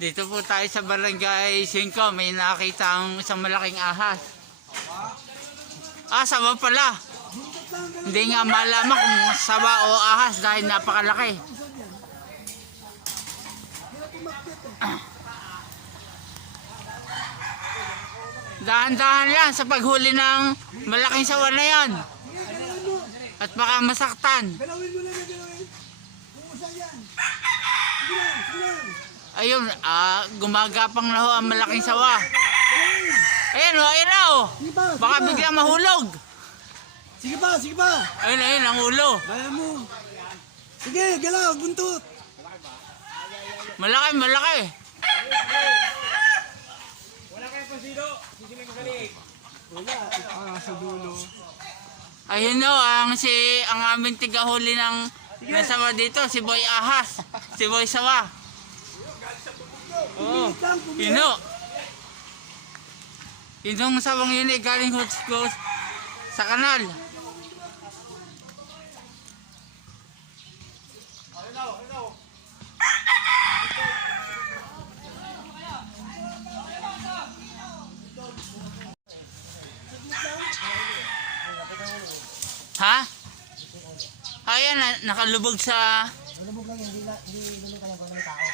Dito po tayo sa Barangay 5, may nakita ang isang malaking ahas. Ah, sawa pala. Hindi nga malaman kung sawa o ahas dahil napakalaki. Dahan-dahan yan sa paghuli ng malaking sawa na yan. At baka masaktan. Ayun, gumagapang na ho ang malaking sawa. Ayan o, ayan o. Baka biglang mahulog. Sige pa, sige pa. Ayun, ayun, ang ulo. Kaya mo. Sige, galaw, buntot. Malaki, malaki. Wala kayo pasido. Sige lang magaling. Wala, sa dulo. Ayun o, ang aming tigahuli ng sawa dito, si Boy Ahas. Si Boy Sawa. Oo, yun o. Yun yung sawang yun eh, galing sa kanal. Ha? Ayan, nakalubog sa... Lulubog lang yun, hindi lulubog kaya ng tao.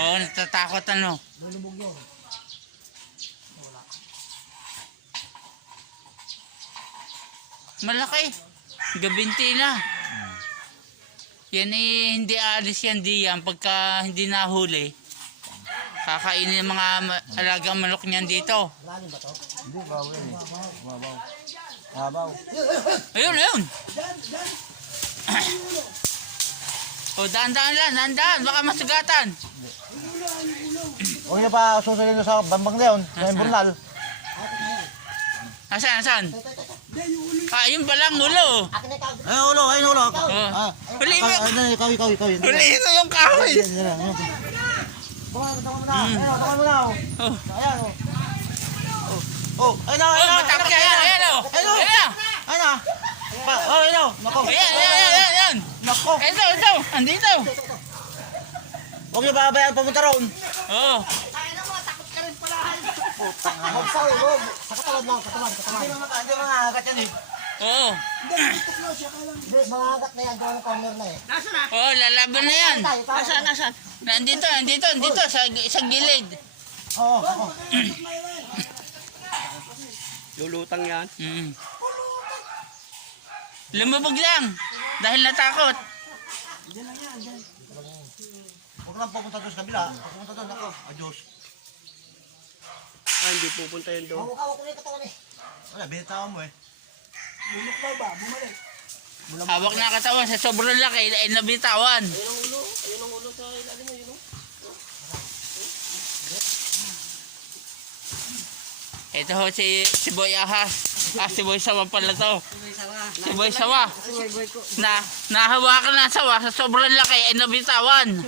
Oo, natatakot ano. Lulubog yun. Malaki. Gabinti na. Yan eh, hindi aalis yan diyan pagka hindi nahuli. Kakainin ng mga alagang manok niyan dito. Lalim ba to? Hindi, bawal yan eh. Mabaw. Mabaw. Ayun, ayun. O, daan-daan lang, daan-daan. Baka masugatan. Huwag niya pa susunod sa bambang na yun. Sa burnal. Asan, asan? Ayun palang ulo. Ayun ulo, ayun ulo. Oh. Huli mo. Ikaw. Huli mo yung kahoy. Tawag mo na. Tawag mo na. Oh. Ayan o. Oh, ayun na, ayun na. Matapos yan, ayan o. Ayan na. Ayun na. Oh, ayun na. Nako. Ayan. Nako. Ito. Andito. Huwag niyo babayaan pumunta roon. Oo. Magsaw, huwag. Sa katawan lang, katawan. Hindi mga agat yan eh. Oo. Hindi, mga agat na yan. Gawa ng corner na eh. Oo, lalaban na yan. Nasaan? Nandito sa gilid. Oo, ako. Lulutang yan. Lumubog lang. Dahil natakot. Diyan lang yan, diyan. Huwag lang pupunta doon sa kabila. Pupunta doon ako. Adios. Hindi pupunta yan doon. Hawak ko na yung katawan eh. Wala, binitawan mo eh. Luluklaw ba? Bumalik. Hawak na katawan sa sobrang laki ay nabitawan. Ayun ang ulo sa ilalim mo, yun o. Ito ho si Boy Ahas. Si Boy Sawa pala to. Si Boy Sawa. Nahawakan na sawa sa sobrang laki ay nabitawan.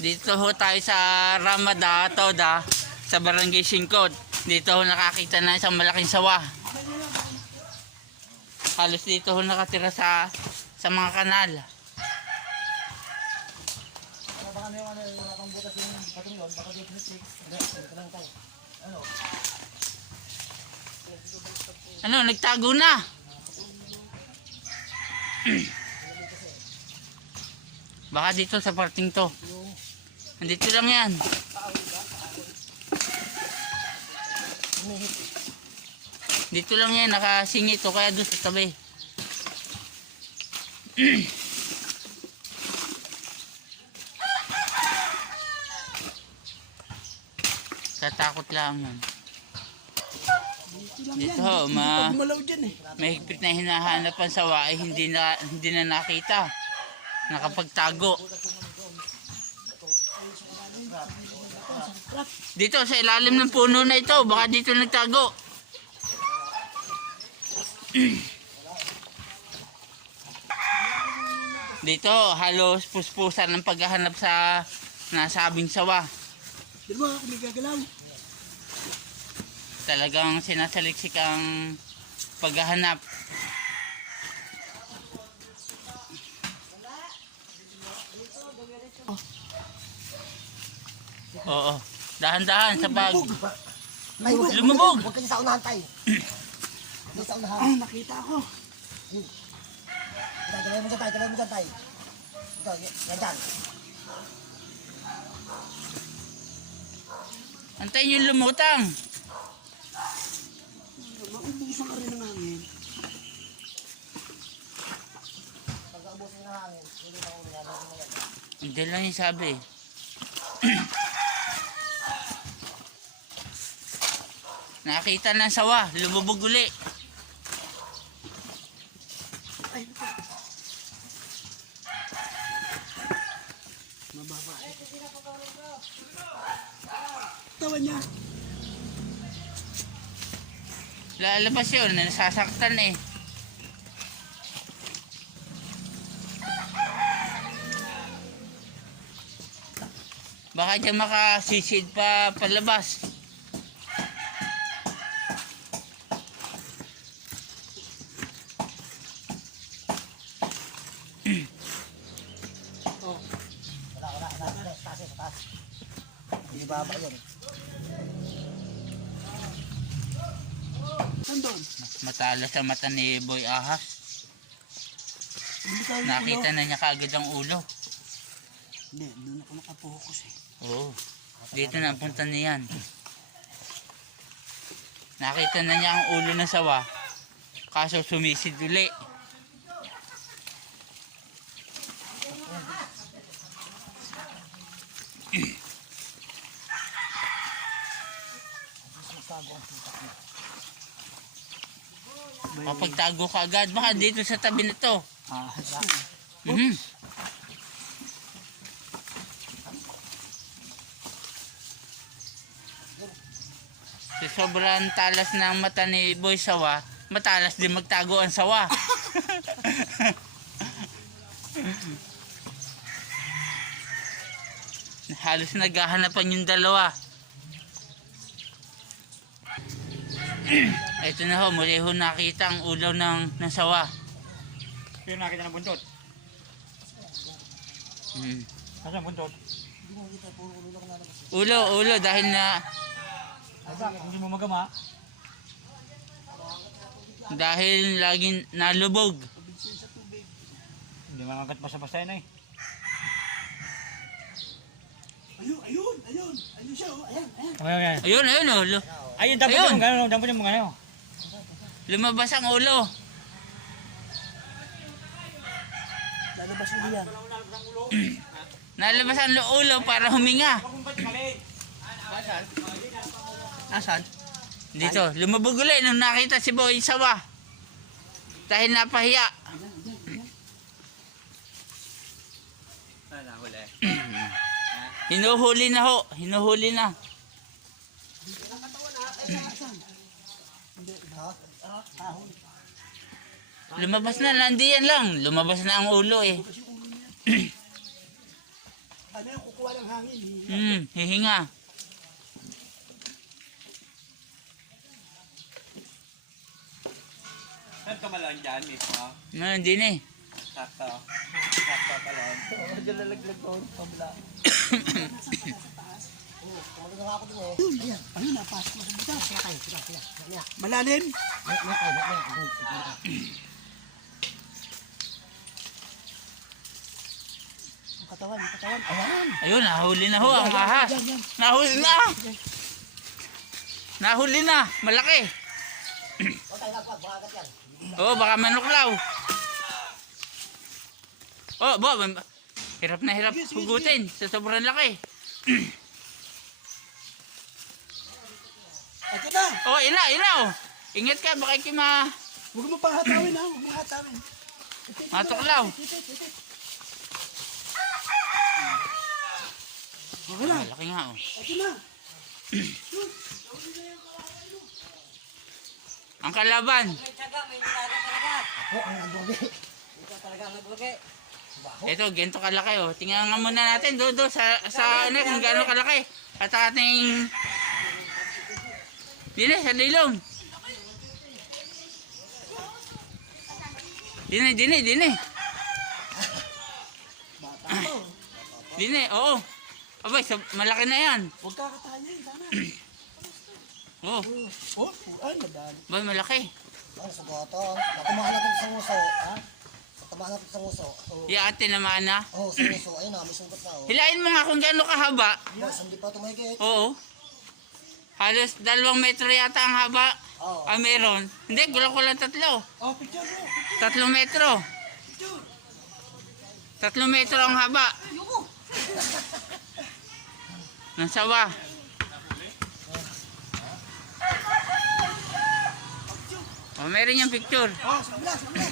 Dito ho tayo sa Ramada, Toda, sa Barangay 5. Dito ho nakakita na isang malaking sawa. Halos dito ho nakatira sa mga kanal. Baka na yung yung butas yung patong yun. Baka dito na stick. Dito lang tayo. Ano, nagtago na. Baka dito sa parting to. Andito lang yan. Dito lang yan, nakasingit o kaya doon sa tabi. Katakot lang yan. Dito ho, Gumalaw dyan eh. mahigpit na hinahanap ang sawa ay hindi na nakita. Nakapagtago. Dito sa ilalim ng puno na ito, baka dito nagtago. Dito halos puspusan ng paghahanap sa nasabing sawa. Di ba ako may gagalaw? Talagang sinasaliksik ang paghahanap. Oo. Dahan-dahan sa pag... Tay, Lumubog! Huwag ka niya sa unahan, tay. Huwag sa unahan. Ah, nakita ko. Tagay mo dyan, tay. Tagay mo dyan, tay. Ito, yan dyan. Antayin yung lumutang. Maubusan ka rin ng hangin. Pagkaubusin ng hangin, hindi na ulo yan. Hindi lang yung sabi. Nakita ng sawa, lumubog uli. Ay, ito. Mababa. Tawa niya. Lalabas yun, nasasaktan eh. Baka dyan makasisid pa palabas. Wala. Taas. Hindi baba yun. Nandun. Matalas ang mata ni Boy Ahas. Hindi tayo Nakita na niya kagad ang ulo. Hindi, doon ako nakapokus eh. Oo. Dito na ang punta niyan. Nakita na niya ang ulo ng sawa. Kaso sumisid uli. Kapag tago ka agad, baka dito sa tabi nito. Mhm. Sa sobrang talas ng mata ni Boy Sawa, matalas din magtago ang sawa. Halos naghahanapan yung dalawa. Ito na ho, muli ho nakita ang ulo ng sawa. Pero nakita ng buntot. Kasi ang buntot. Ulo dahil na Hindi mo magama. dahil laging nalubog. Hindi makagat basta-basta yun eh. Ayun siya oh, ayan. Ayun ulo. Ayun, dapat Ayun. yung gano'n, dapat yung gano'n. Lumabas ang ulo. Lalabas ulo yan. Nalabas ang ulo para huminga. Asan? Dito, lumabog ulit nung nakita si Boy Sawa. Dahil napahiya. Hinuhuli na ho. Hinuhuli na. Lumabas na, nandiyan lang. Lumabas na ang ulo eh. Ano yung kukuha ng hangin? Hihinga. Saan ka malang dyan mismo? Hindi na eh. Sakto. Sakto ka lang. Diyan lalaglag doon, pabla. Kumalag nga ako din eh. Ayan. Ano napasok mo sa buta? Sila tayo, sila. Malalim? Katawan. Ayan. Ayun, nahuli na ho ang ahas. Nahuli na. Nahuli na. Malaki. O tayo nagpag, bakagat yan. Oh, baka manuklaw. Oh, hirap na hirap hugutin sa sobrang laki. Ito na! Oh, ina oh. Ingat ka, baka Huwag mo pa hatawin ha, huwag mo hatawin. matuklaw. Okay lang, Malaki nga oh. ito na. Ang kalaban. Oh, ang nagbugi. Ito, ganito kalaki oh. Tingnan nga muna natin doon sa ano kung gaano kalaki. At ating dili sa lilong. Dine. Bata to. Dine, oo. Abay, malaki na yan. Huwag kakatayin, sana. Oo, Oh, ay, madali. bay, malaki. Ano sa bata? Tatamaan natin sa nguso, ha? Tatamaan natin sa nguso. Oh, Yan, tinamaan na. oh sa nguso. Ayun na, may sugat na, oh. Hilain mo nga kung gaano kahaba. Yes, hindi pa tumahigit. Oo. Halos 2 metro yata ang haba. Oo. Ah, meron. Hindi, kulang 3. Oh, picture mo. 3 metro. 3 metro ang haba. Ng sawa. Oh, meron yung picture. Oh, sa kabila, sa kabila.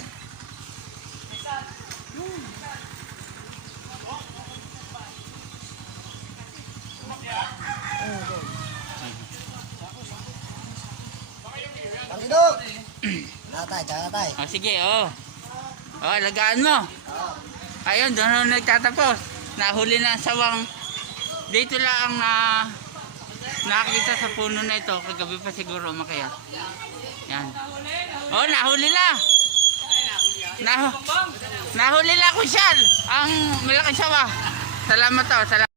Partidok! Tatay. Oh, sige, oh. Oh, alagaan mo. Ayun, doon na nagtatapos. Nahuli na ang sawang. Dito lang na nakita sa puno na ito. Kagabi pa siguro umakyat. Yan. Oh, nahuli na. Nahuli na ko siya. Ang malaking sawa. Salamat to. Salamat.